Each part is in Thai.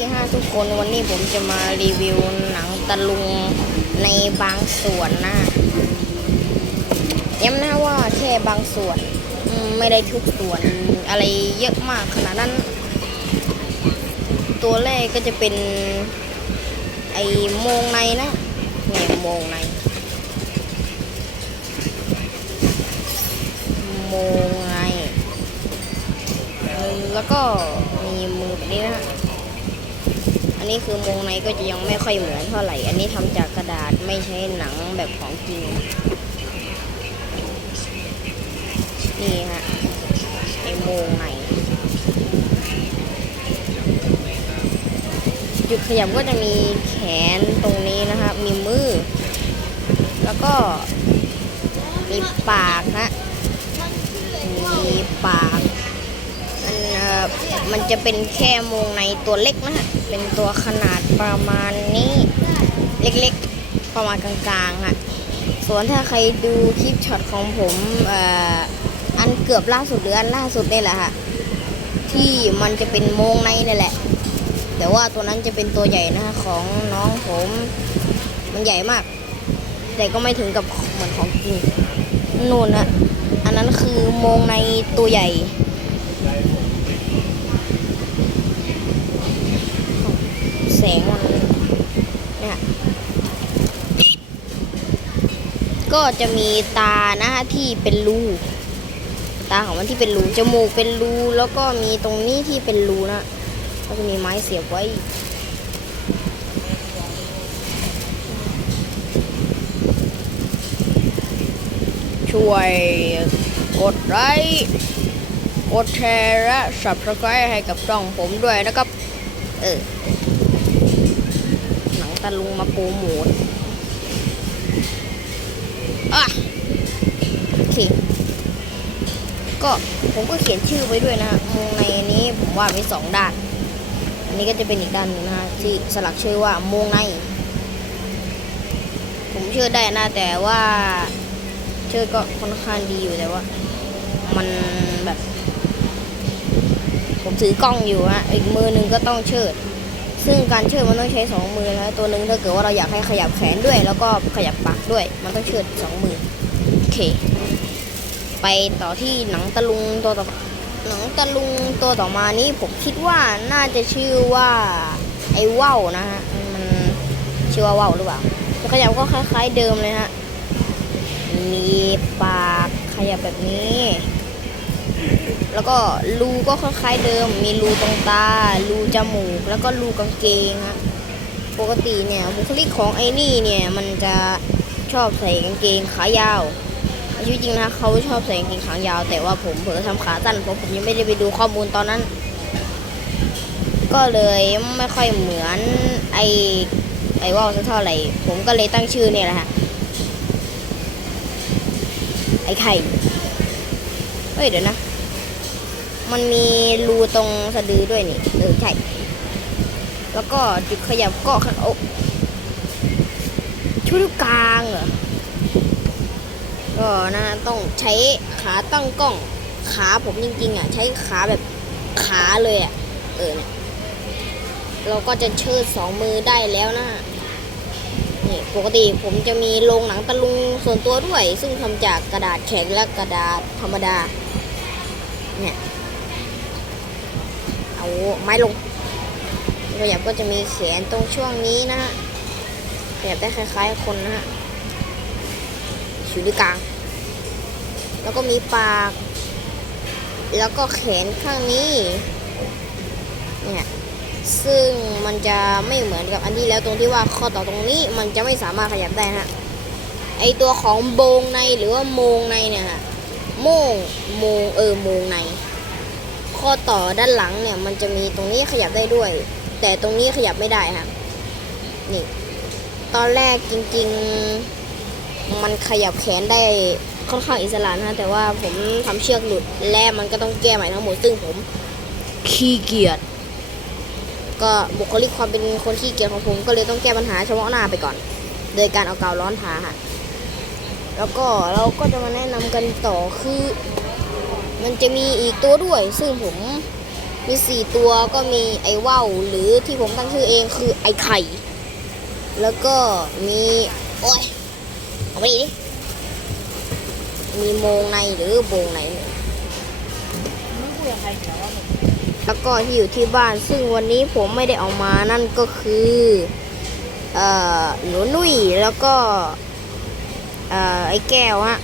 ดีฮะทุกคนวันนี้ผมจะมารีวิวหนังตะลุงในบางส่วนนะย้ำนะว่าแค่บางส่วนไม่ได้ทุกส่วนอะไรเยอะมากขนาดนั้น ตัวแรกก็จะเป็นไอ้โมงในนะเนี่ยโมงในโมงในแล้วก็มีมือแบบนี้นะฮะ อั นี้คือวงในก็จะยังไม่ค่อยเหมือนเท่าไหร่ อันนี้ทำจากกระดาษไม่ใช่หนังแบบของจริง นี่ฮะไอโมงในจุดขยับก็จะมีแขนตรงนี้นะครับมีมือ แล้วก็มีปากฮะมีปาก มันจะเป็นแค่โมงในตัวเล็กนะฮะเป็นตัวขนาดประมาณนี้ เล็กๆ ประมาณกลางๆฮะส่วนถ้าใครดูคลิปช็อตของผมอ่ออันเกือบล่าสุดหรืออันล่าสุดนี่แหละฮะที่มันจะเป็นโมงในนี่แหละ แต่ว่าตัวนั้นจะเป็นตัวใหญ่นะฮะของน้องผมมันใหญ่มาก แต่ก็ไม่ถึงกับเหมือนของจริงนู่นนะอันนั้นคือโมงในตัวใหญ่ แสงมันเนี่ย ก็จะมีตานะฮะที่เป็นรูตาของมันที่เป็นรูจมูกเป็นรูแล้วก็มีตรงนี้ที่เป็นรูนะก็จะมีไม้เสียบไว้ช่วยกดไลค์กดแชร์และ subscribe ให้กับช่องผมด้วยนะครับ เออ หนังตะลุงมาโปรโมท อะโอเค ก็ผมก็เขียนชื่อไว้ด้วยนะฮะมงในนี้ผมวาดไว้สองด้าน อันนี้ก็จะเป็นอีกด้านนึงนะฮะที่สลักชื่อว่ามงใน ผมเชื่อได้นะแต่ว่าเชื่อก็ค่อนข้างดีอยู่แต่ว่า มันแบบ ผมถือกล้องอยู่ฮะอีกมือหนึ่งก็ต้องเชิด ซึ่งการเชิดมันต้องใช้สองมือนะตัวหนึ่งถ้าเกิดว่าเราอยากให้ขยับแขนด้วย แล้วก็ขยับปากด้วย มันต้องเชิดสองมือโอเค ไปต่อที่หนังตะลุงตัวต่อหนังตะลุงตัวต่อมานี้ผมคิดว่าน่าจะชื่อว่าไอ้ว่าวนะฮะมันชื่อว่าว่าวหรือเปล่าขยับก็คล้าย ๆเดิมเลยฮะมีปากขยับแบบนี้ แล้วก็รูก็คล้ายๆเดิม มีรูตรงตา รูจมูก แล้วก็รูกางเกงปกติเนี่ยบุคลิกของไอ้นี่เนี่ยมันจะชอบใส่กางเกงขายาวชีวิตจริงนะเขาชอบใส่กางเกงขายาว แต่ว่าผมเผลอทำขาสั้นเพราะผมยังไม่ได้ไปดูข้อมูลตอนนั้น ก็เลยไม่ค่อยเหมือนไอ้ไอ้ว่าวสักเท่าไหร่ ผมก็เลยตั้งชื่อเนี่ยแหละฮะไอ้ไข่ ฮ้ยเดี๋ยวนะ มันมีรูตรงสะดือด้วยนี่เออใช่แล้วก็จุดขยับก็ข้างอ้ชุดกลางเหรอก็นะต้องใช้ขาตั้งกล้องขาผมจริงๆอะ ใช้ขาแบบขาเลยอะ เออเนี่ยเราก็จะเชิดสองมือได้แล้วนะฮะ นี่ปกติผมจะมีโรงหนังตะลุงส่วนตัวด้วย ซึ่งทำจากกระดาษแข็งและกระดาษธรรมดา เนี่ย เอาไม้ลงขยับก็จะมีแขนตรงช่วงนี้นะฮะขยับได้คล้ายๆคนนะฮะอยู่ที่กลาง แล้วก็มีปาก แล้วก็แขนข้างนี้ เนี่ย ซึ่งมันจะไม่เหมือนกับอันที่แล้วตรงที่ว่าข้อต่อตรงนี้มันจะไม่สามารถขยับได้นะไอตัวของโบงในหรือว่าโมงในเนี่ยฮะโมงโมงเออโมงใน ข้อต่อด้านหลังเนี่ย มันจะมีตรงนี้ขยับได้ด้วย แต่ตรงนี้ขยับไม่ได้ค่ะนี่ตอนแรกจริง ๆ มันขยับแขนได้ค่อนข้างอิสระนะแต่ว่าผมทำเชือกหลุดและมันก็ต้องแก้ใหม่ทั้งหมดซึ่งผมขี้เกียจ ก็บุคลิกความเป็นคนขี้เกียจของผมก็เลยต้องแก้ปัญหาเฉพาะหน้าไปก่อน โดยการเอากาวร้อนทาค่ะแล้วก็เราก็จะมาแนะนำกันต่อคือ มันจะมีอีกตัวด้วย ซึ่งผมมีสี่ตัวก็มีไอ้ว่าวหรือที่ผมตั้งชื่อเองคือไอ้ไข่ แล้วก็มีโอ้ยเอาไปดิมีโมงในหรือโบงในเนี่ยไม่คุยกับใครอยู่แล้วว่าผม แล้วก็ที่อยู่ที่บ้าน ซึ่งวันนี้ผมไม่ได้เอามานั่นก็คือเอ่อหนูนุ่ยแล้วก็เอ่อไอ้แก้วฮะ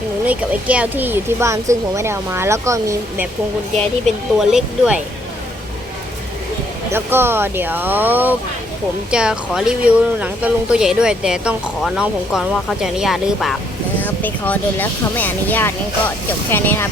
หนูนุ่ยกับไอ้แก้วที่อยู่ที่บ้าน ซึ่งผมไม่ได้เอามา แล้วก็มีแบบพวงกุญแจที่เป็นตัวเล็กด้วย แล้วก็เดี๋ยวผมจะขอรีวิวหนังตะลุงตัวใหญ่ด้วย แต่ต้องขอน้องผมก่อนว่าเขาจะอนุญาตหรือเปล่าไปขอดูแล้วเขาไม่อนุญาตงั้นก็จบแค่นี้ครับ